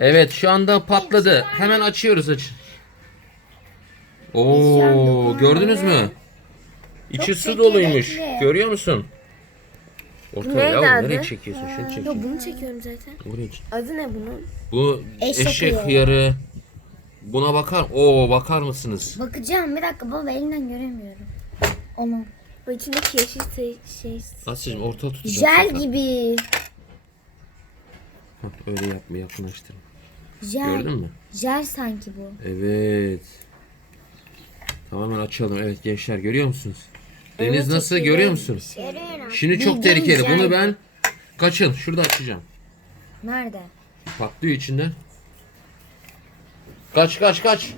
Evet şu anda patladı. Hemen açıyoruz aç. Oo gördünüz mü? İçi su doluymuş. Görüyor musun? Ortaya Neydi yavrum adı? nereye çekiyorsun? Şunu Yok çekiyorsun. bunu çekiyorum zaten. Çek. Adı ne bunun? Bu Eşek eşek hıyarı. hıyarı. Buna bakar. Oo bakar mısınız? Bakacağım bir dakika baba elinden göremiyorum. Onu. Bu içindeki yeşil şey. şey. Asya'cığım orta tutacağım. Jel gibi. Hah, Öyle yapma yakınlaştır. Jel. Gördün mü? Jel sanki bu. Evet. Tamamen açalım. Evet gençler görüyor musunuz? Deniz nasıl görüyor musunuz? Görüyorum. Şimdi çok Bildiğin tehlikeli. jel. Bunu ben kaçın. Şurada açacağım. Nerede? Patlıyor içinden. Kaç kaç kaç.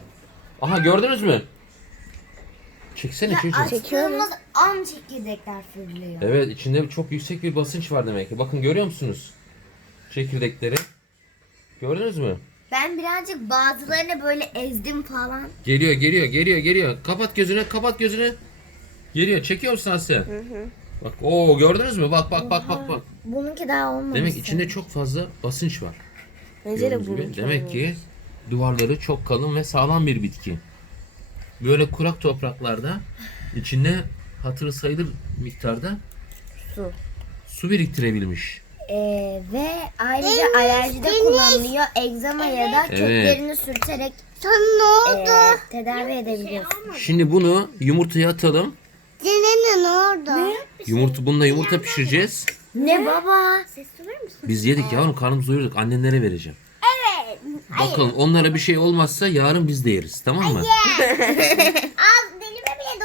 Aha gördünüz mü? Çeksene çocuğum. Açtığımız an çekirdekler fırlıyor. Evet içinde çok yüksek bir basınç var demek ki. Bakın görüyor musunuz? Çekirdekleri. Gördünüz mü? Ben birazcık bazılarını böyle ezdim falan. Geliyor geliyor geliyor geliyor. Kapat gözünü kapat gözünü. Geliyor çekiyor musun Asya? Bak o gördünüz mü? Bak bak bak bak bak. Bununki daha olmamış. Demek içinde çok fazla basınç var. Bence de. Demek ki duvarları çok kalın ve sağlam bir bitki. Böyle kurak topraklarda içinde hatırı sayılır miktarda Su. su biriktirebilmiş. Ee, ve ayrıca alerjide kullanılıyor. Egzama ya da köklerini sürterek Sana ne oldu? e, tedavi edebiliyorsun. Şimdi bunu yumurtaya atalım. Cenene ne oldu? Yumurta bununla yumurta pişireceğiz. Ne baba? Biz yedik yavrum karnımızı doyurduk. Annenlere vereceğim. Evet. Bakalım onlara bir şey olmazsa yarın biz de yeriz. Tamam mı? Az dilime bile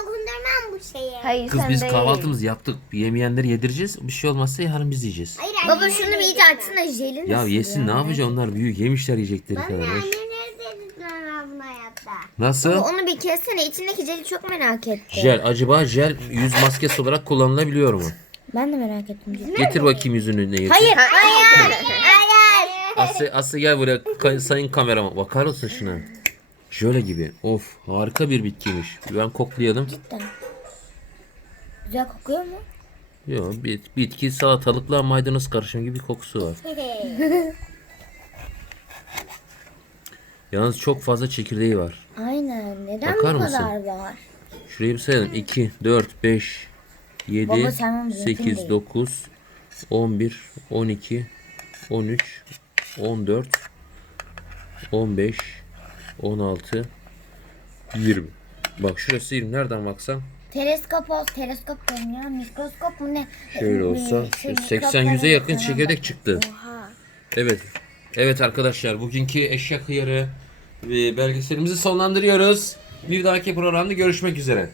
şeyi. Hayır Kız sen biz değil. kahvaltımızı yaptık. Yemeyenleri yedireceğiz. Bir şey olmazsa yarın biz yiyeceğiz. Hayır Baba şunu bir iyice açsana jelin Ya yesin ne yapacak onlar büyük yemişler yiyecekleri kadar. Anne nerede buna hayatta? Nasıl? Onu bir kessene içindeki jeli çok merak ettim. Jel acaba jel yüz maskesi olarak kullanılabiliyor mu? Ben de merak ettim. Getir bakayım yüzünü ne getir. Hayır, hayır. Aslı, Aslı gel buraya Ka- sayın kameraman. Bakar mısın şuna? Jöle gibi. Of harika bir bitkiymiş. Ben koklayalım. Cidden. Güzel kokuyor mu? Yok bit, bitki salatalıkla maydanoz karışımı gibi bir kokusu var. Yalnız çok fazla çekirdeği var. Aynen. Neden Bakar bu mısın? kadar var? Şurayı bir sayalım. 2, 4, 5, 7, Baba sen mümkün 8, değil. 9, 11, 12, 13, 14, 15, 16, 20. Bak şurası 20. Nereden baksan Teleskop olsun. Teleskop ya. Mikroskop mu ne? şöyle Ee, olsa şey, 80 mikroplara 100'e yakın çekirdek çıktı. Oha. Evet. Evet arkadaşlar bugünkü eşya hıyarı ve belgeselimizi sonlandırıyoruz. Bir dahaki programda görüşmek üzere.